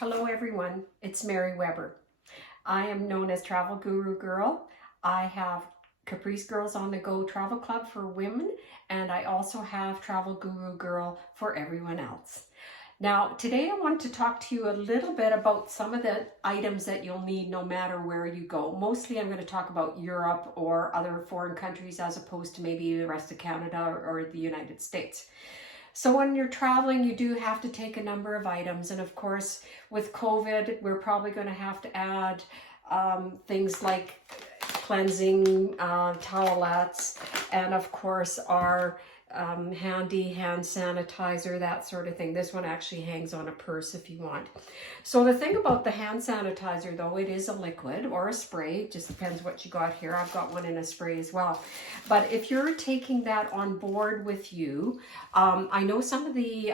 Hello everyone, it's Mary Weber. I am known as Travel Guru Girl. I have Caprice Girls on the Go Travel Club for women, and I also have Travel Guru Girl for everyone else. Now, today I want to talk to you a little bit about some of the items that you'll need no matter where you go. Mostly I'm going to talk about Europe or other foreign countries as opposed to maybe the rest of Canada or the United States. So when you're traveling, you do have to take a number of items. And of course, with COVID, we're probably going to have to add things like cleansing towelettes, and of course our handy hand sanitizer, that sort of thing. This one actually hangs on a purse if you want. So the thing about the hand sanitizer, though, it is a liquid or a spray, just depends what you got here. I've got one in a spray as well. But if you're taking that on board with you, I know some of the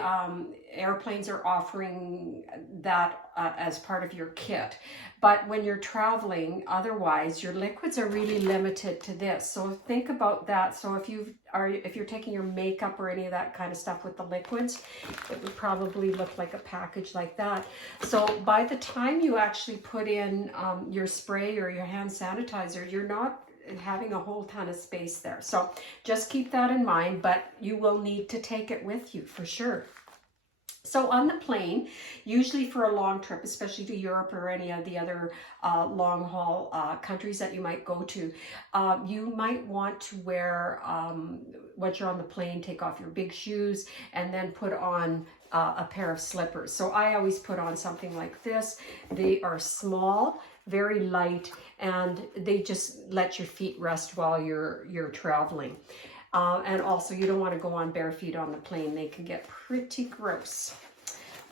airplanes are offering that as part of your kit. But when you're traveling, otherwise, your liquids are really limited to this. So think about that. So if you're taking your makeup or any of that kind of stuff with the liquids, it would probably look like a package like that. So by the time you actually put in your spray or your hand sanitizer, you're not having a whole ton of space there. So just keep that in mind, but you will need to take it with you for sure. So on the plane, usually for a long trip, especially to Europe or any of the other long haul countries that you might go to, you might want to wear, once you're on the plane, take off your big shoes and then put on a pair of slippers. So I always put on something like this. They are small, very light, and they just let your feet rest while you're traveling. And also, you don't want to go on bare feet on the plane. They can get pretty gross.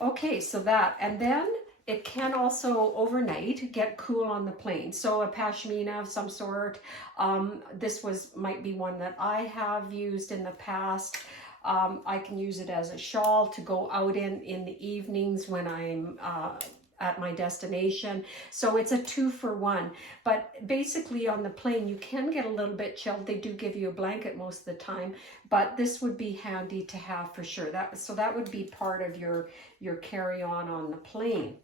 Okay, so that, and then it can also overnight get cool on the plane. So a pashmina of some sort. This might be one that I have used in the past. I can use it as a shawl to go out in the evenings when I'm at my destination. So it's a 2-for-1. But basically on the plane, you can get a little bit chilled. They do give you a blanket most of the time, but this would be handy to have for sure. So that would be part of your carry-on the plane.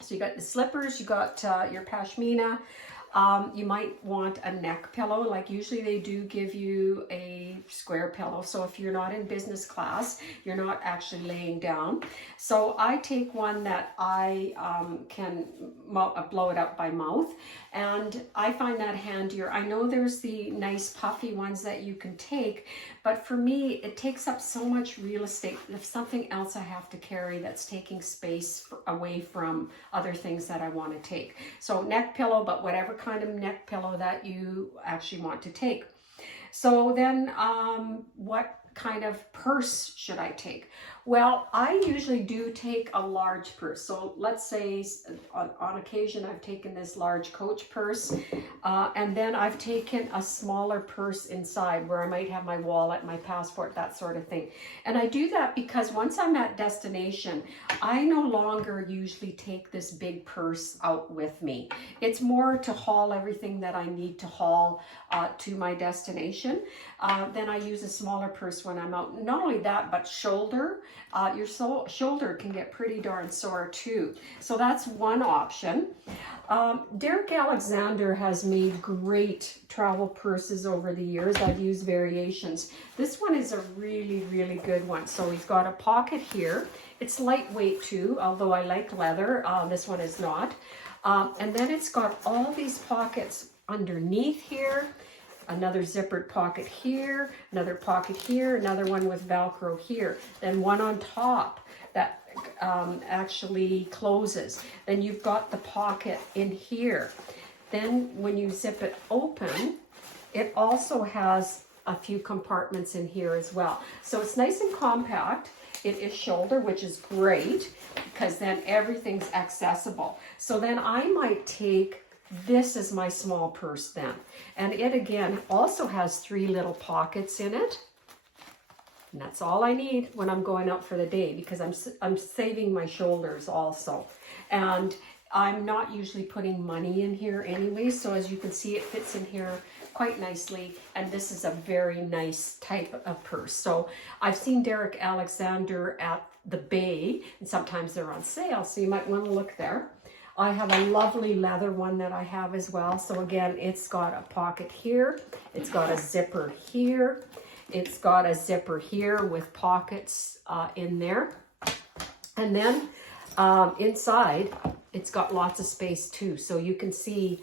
So you got the slippers, you got your pashmina. You might want a neck pillow. Like usually they do give you a square pillow. So if you're not in business class, you're not actually laying down. So I take one that I can blow it up by mouth. And I find that handier. I know there's the nice puffy ones that you can take, but for me, it takes up so much real estate. If something else I have to carry that's taking space away from other things that I want to take. So neck pillow, but whatever kind of neck pillow that you actually want to take. So then what kind of purse should I take? Well, I usually do take a large purse. So let's say on occasion I've taken this large Coach purse, and then I've taken a smaller purse inside where I might have my wallet, my passport, that sort of thing. And I do that because once I'm at destination, I no longer usually take this big purse out with me. It's more to haul everything that I need to haul to my destination. Then I use a smaller purse when I'm out. Not only that, but shoulder. Your shoulder can get pretty darn sore too. So that's one option. Derek Alexander has made great travel purses over the years. I've used variations. This one is a really, really good one. So he's got a pocket here. It's lightweight too, although I like leather. This one is not. And then it's got all these pockets underneath here. Another zippered pocket here, another pocket here, another one with Velcro here, then one on top that actually closes. Then you've got the pocket in here. Then when you zip it open, it also has a few compartments in here as well. So it's nice and compact. It is shoulder, which is great because then everything's accessible. So then I might take this is my small purse then. And it again also has 3 little pockets in it. And that's all I need when I'm going out for the day because I'm saving my shoulders also. And I'm not usually putting money in here anyway. So as you can see, it fits in here quite nicely. And this is a very nice type of purse. So I've seen Derek Alexander at the bay, and sometimes they're on sale, so you might want to look there. I have a lovely leather one that I have as well. So again, it's got a pocket here. It's got a zipper here. It's got a zipper here with pockets in there. And then inside, it's got lots of space too. So you can see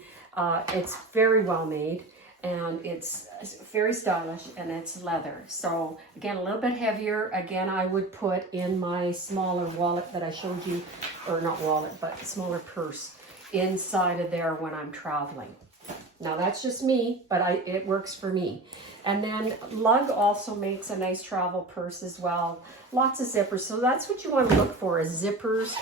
it's very well made. And it's very stylish, and it's leather. So again, a little bit heavier. Again, I would put in my smaller wallet that I showed you, or not wallet, but smaller purse inside of there when I'm traveling. Now that's just me, but it works for me. And then Lug also makes a nice travel purse as well. Lots of zippers. So that's what you want to look for, is zippers,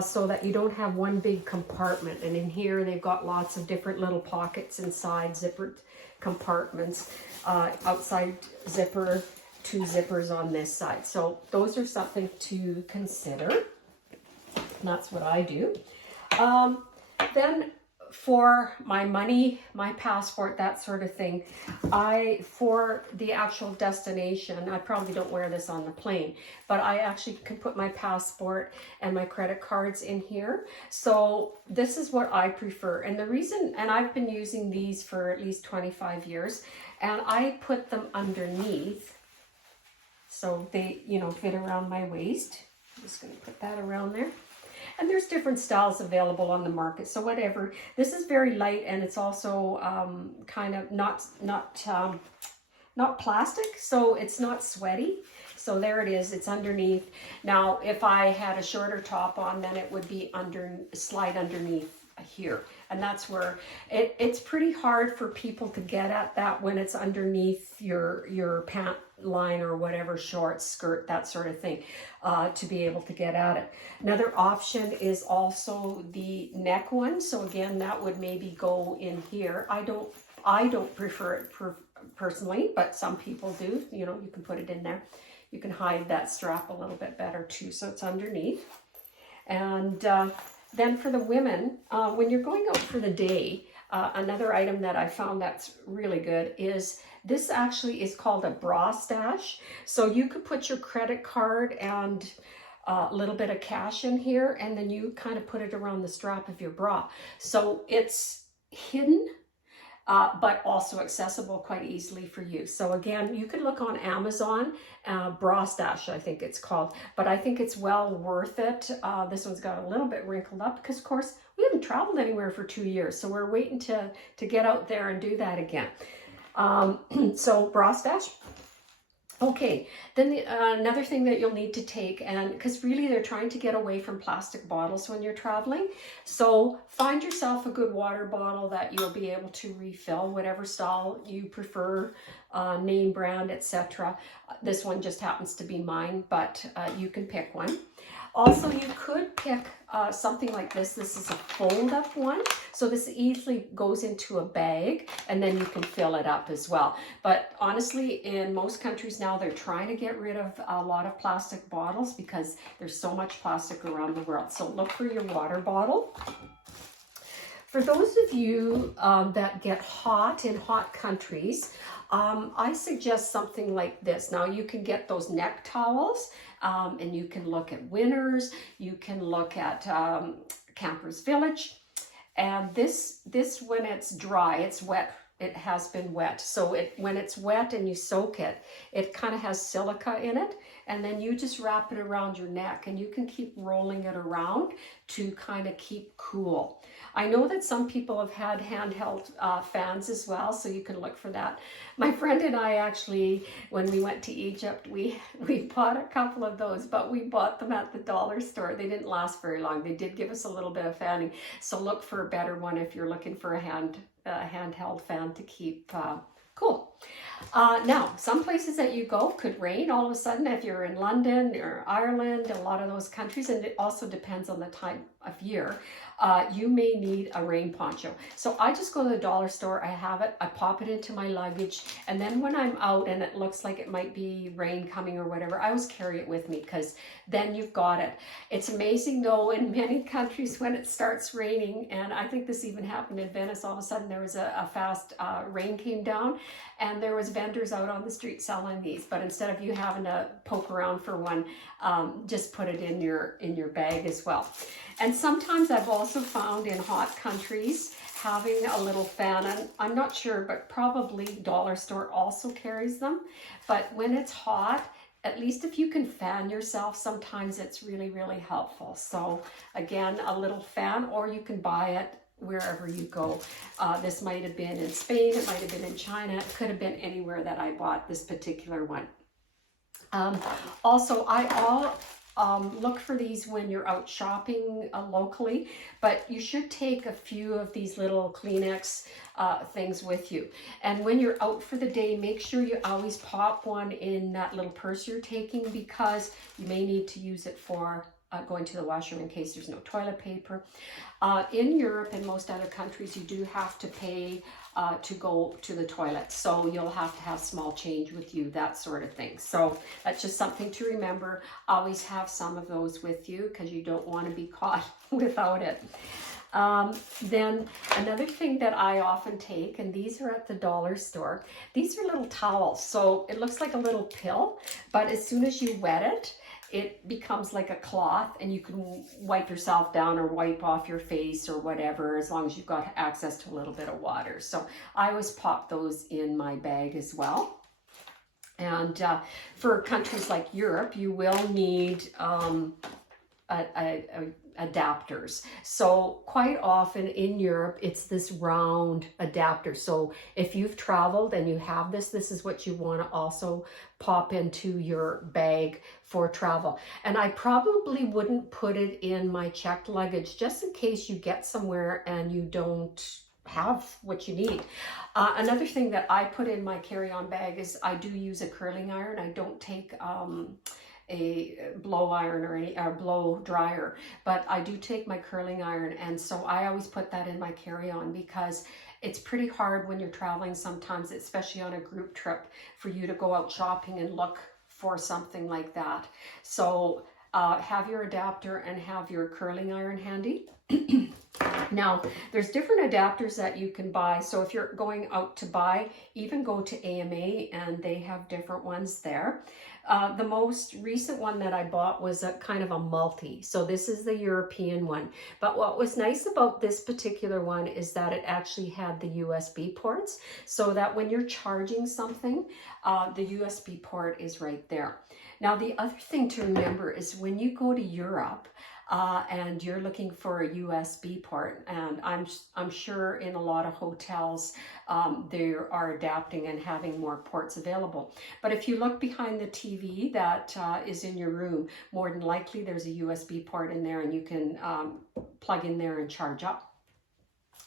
so that you don't have one big compartment. And in here, they've got lots of different little pockets inside, zippered compartments, outside zipper, 2 zippers on this side. So those are something to consider. That's what I do. Then for my money, my passport, that sort of thing, for the actual destination, I probably don't wear this on the plane, but I actually can put my passport and my credit cards in here. So this is what I prefer. And the reason, and I've been using these for at least 25 years, and I put them underneath so they, you know, fit around my waist. I'm just going to put that around there. And there's different styles available on the market, so whatever. This is very light, and it's also kind of not plastic, so it's not sweaty. So there it is, it's underneath. Now, if I had a shorter top on, then it would be slide underneath here. And that's where it's pretty hard for people to get at that when it's underneath your pant line or whatever, short skirt, that sort of thing, to be able to get at it. Another option is also the neck one. So again, that would maybe go in here. I don't prefer it personally, but some people do. You know, you can put it in there. You can hide that strap a little bit better too, so it's underneath. And then for the women, when you're going out for the day, another item that I found that's really good is this actually is called a bra stash. So you could put your credit card and a little bit of cash in here, and then you kind of put it around the strap of your bra. So it's hidden, but also accessible quite easily for you. So again, you could look on Amazon, bra stash, I think it's called, but I think it's well worth it. This one's got a little bit wrinkled up because, of course, we haven't traveled anywhere for 2 years, so we're waiting to get out there and do that again. So bra stash. Okay, then another thing that you'll need to take, and because really they're trying to get away from plastic bottles when you're traveling, so find yourself a good water bottle that you'll be able to refill, whatever style you prefer, name brand, etc. This one just happens to be mine, but you can pick one. Also, you could pick something like this. This is a fold-up one. So this easily goes into a bag, and then you can fill it up as well. But honestly, in most countries now, they're trying to get rid of a lot of plastic bottles because there's so much plastic around the world. So look for your water bottle. For those of you that get hot in hot countries, I suggest something like this. Now, you can get those neck towels, and you can look at Winners, you can look at Campers Village, and this when it's dry, it's wet, it has been wet. So when it's wet and you soak it, it kind of has silica in it, and then you just wrap it around your neck, and you can keep rolling it around to kind of keep cool. I know that some people have had handheld fans as well, so you can look for that. My friend and I actually, when we went to Egypt, we bought a couple of those, but we bought them at the dollar store. They didn't last very long. They did give us a little bit of fanning, so look for a better one if you're looking for a handheld fan to keep cool. Now, some places that you go could rain all of a sudden. If you're in London or Ireland, a lot of those countries, and it also depends on the time of year, you may need a rain poncho. So I just go to the dollar store, I have it, I pop it into my luggage, and then when I'm out and it looks like it might be rain coming or whatever, I always carry it with me because then you've got it. It's amazing though, in many countries when it starts raining, and I think this even happened in Venice, all of a sudden there was a fast rain came down, and there was there's vendors out on the street selling these, but instead of you having to poke around for one, just put it in your bag as well. And sometimes I've also found in hot countries having a little fan, and I'm not sure, but probably dollar store also carries them. But when it's hot, at least if you can fan yourself, sometimes it's really, really helpful. So again, a little fan, or you can buy it wherever you go. This might have been in Spain, it might have been in China, it could have been anywhere that I bought this particular one. Also, look for these when you're out shopping locally, but you should take a few of these little Kleenex things with you. And when you're out for the day, make sure you always pop one in that little purse you're taking, because you may need to use it for going to the washroom in case there's no toilet paper. In Europe and most other countries, you do have to pay to go to the toilet. So you'll have to have small change with you, that sort of thing. So that's just something to remember. Always have some of those with you because you don't want to be caught without it. Then another thing that I often take, and these are at the dollar store, these are little towels. So it looks like a little pill, but as soon as you wet it, it becomes like a cloth, and you can wipe yourself down or wipe off your face or whatever, as long as you've got access to a little bit of water. So I always pop those in my bag as well. And for countries like Europe, you will need adapters. So quite often in Europe, it's this round adapter. So if you've traveled and you have this, this is what you want to also pop into your bag for travel. And I probably wouldn't put it in my checked luggage, just in case you get somewhere and you don't have what you need. Another thing that I put in my carry-on bag is I do use a curling iron. I don't take a blow iron or blow dryer, but I do take my curling iron, and so I always put that in my carry-on, because it's pretty hard when you're traveling sometimes, especially on a group trip, for you to go out shopping and look for something like that. So have your adapter and have your curling iron handy. Now, there's different adapters that you can buy. So if you're going out to buy, even go to AMA and they have different ones there. The most recent one that I bought was a kind of a multi. So this is the European one. But what was nice about this particular one is that it actually had the USB ports, so that when you're charging something, the USB port is right there. Now, the other thing to remember is when you go to Europe, and you're looking for a USB port, and I'm sure in a lot of hotels they are adapting and having more ports available. But if you look behind the TV that is in your room, more than likely there's a USB port in there, and you can plug in there and charge up.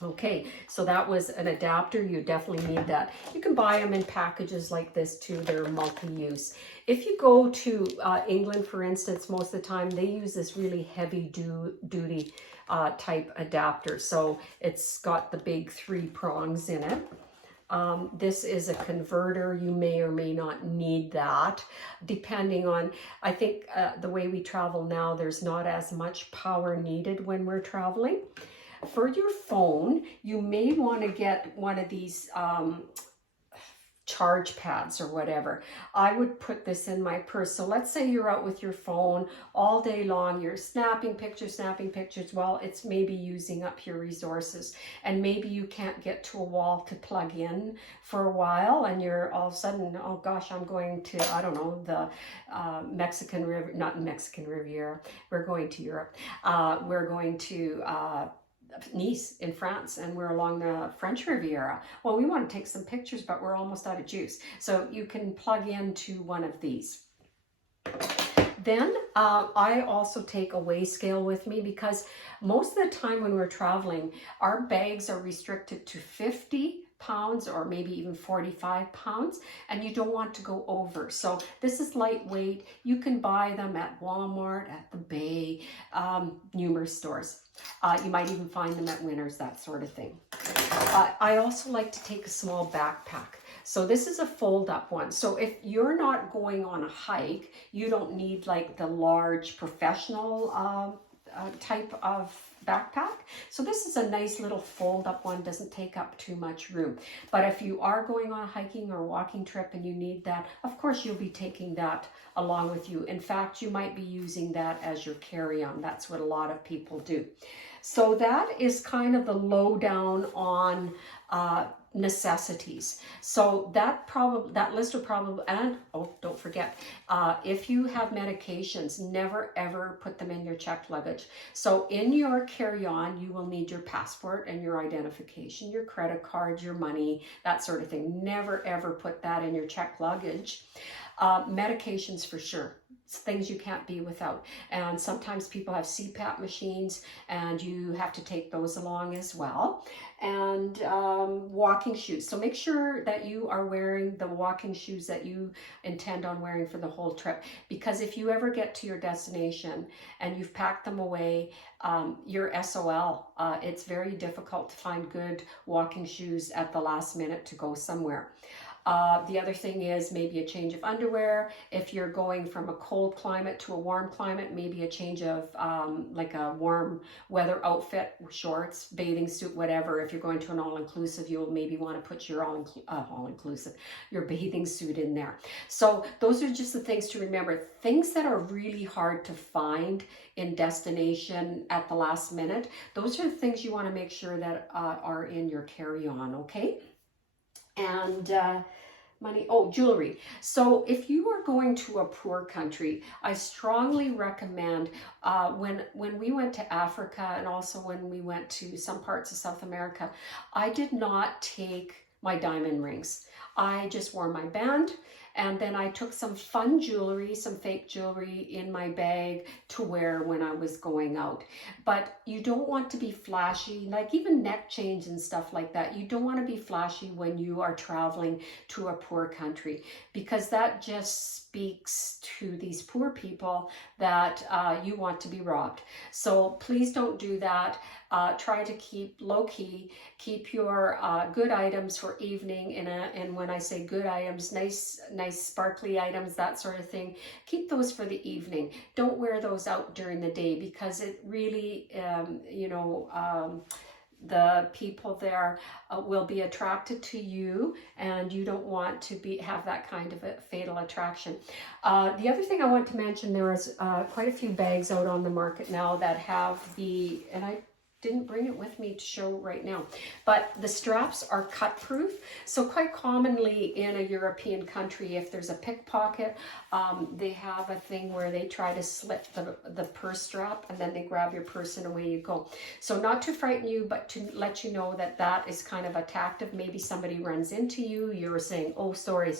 Okay, so that was an adapter. You definitely need that. You can buy them in packages like this too. They're multi-use. If you go to England, for instance, most of the time they use this really heavy duty type adapter. So it's got the big 3 prongs in it. This is a converter. You may or may not need that, depending on, I think the way we travel now, there's not as much power needed when we're traveling. For your phone, you may want to get one of these charge pads or whatever. I would put this in my purse. So let's say you're out with your phone all day long, you're snapping pictures. Well, it's maybe using up your resources, and maybe you can't get to a wall to plug in for a while, and you're all of a sudden, oh gosh, I'm going to, I don't know, the Mexican River, not Mexican Riviera. We're going to Europe. We're going to Nice in France, and we're along the French Riviera. Well, we want to take some pictures, but we're almost out of juice. So you can plug into one of these. Then I also take a weigh scale with me, because most of the time when we're traveling, our bags are restricted to 50 pounds or maybe even 45 pounds, and you don't want to go over. So this is lightweight. You can buy them at Walmart, at the Bay, numerous stores. You might even find them at Winners, that sort of thing. I also like to take a small backpack. So this is a fold-up one. So if you're not going on a hike, you don't need like the large professional type of backpack. So this is a nice little fold up one, doesn't take up too much room. But if you are going on a hiking or walking trip and you need that, of course you'll be taking that along with you. In fact, you might be using that as your carry-on. That's what a lot of people do. So that is kind of the lowdown on necessities. So that list will probably, and oh, don't forget, if you have medications, never ever put them in your checked luggage. So in your carry-on, you will need your passport and your identification, your credit card, your money, that sort of thing. Never ever put that in your checked luggage. Medications for sure. Things you can't be without. And sometimes people have CPAP machines and you have to take those along as well. And walking shoes. So make sure that you are wearing the walking shoes that you intend on wearing for the whole trip. Because if you ever get to your destination and you've packed them away, you're SOL. It's very difficult to find good walking shoes at the last minute to go somewhere. The other thing is maybe a change of underwear. If you're going from a cold climate to a warm climate, maybe a change of like a warm weather outfit, shorts, bathing suit, whatever. If you're going to an all-inclusive, you'll maybe want to put your all-inclusive, your bathing suit in there. So those are just the things to remember. Things that are really hard to find in destination at the last minute, those are the things you want to make sure that are in your carry-on, okay? And money, oh, jewelry. So if you are going to a poor country, I strongly recommend, when we went to Africa and also when we went to some parts of South America, I did not take my diamond rings. I just wore my band, and then I took some fun jewelry, some fake jewelry in my bag to wear when I was going out. But you don't want to be flashy, like even neck chains and stuff like that. You don't want to be flashy when you are traveling to a poor country, because that just speaks to these poor people that you want to be robbed. So please don't do that. Try to keep low key, keep your good items for evening, and when I say good items, nice sparkly items, that sort of thing, keep those for the evening. Don't wear those out during the day, because it really, the people there will be attracted to you, and you don't want to have that kind of a fatal attraction. The other thing I want to mention, there is quite a few bags out on the market now that have and I didn't bring it with me to show right now, but the straps are cut proof. So quite commonly in a European country, if there's a pickpocket, they have a thing where they try to slit the purse strap, and then they grab your purse and away you go. So not to frighten you, but to let you know that that is kind of a tactic. Maybe somebody runs into you, you're saying, oh, sorry,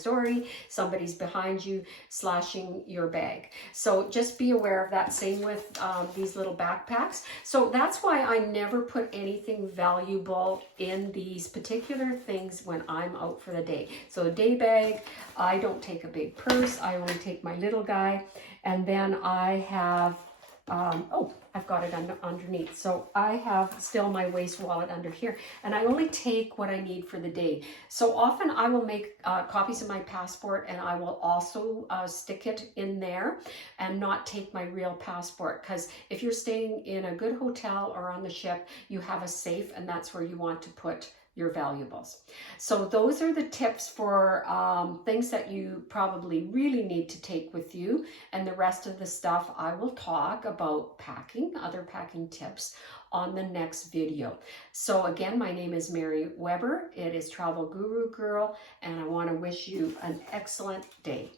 somebody's behind you slashing your bag. So just be aware of that. Same with these little backpacks. So that's why I never put anything valuable in these particular things when I'm out for the day. So a day bag, I don't take a big purse. I only take my little guy. And then I have, I've got it underneath. So I have still my waist wallet under here, and I only take what I need for the day. So often I will make copies of my passport, and I will also stick it in there and not take my real passport, because if you're staying in a good hotel or on the ship, you have a safe, and that's where you want to put your valuables. So those are the tips for things that you probably really need to take with you, and the rest of the stuff I will talk about packing, other packing tips on the next video. So again, my name is Mary Weber. It is Travel Guru Girl, and I want to wish you an excellent day.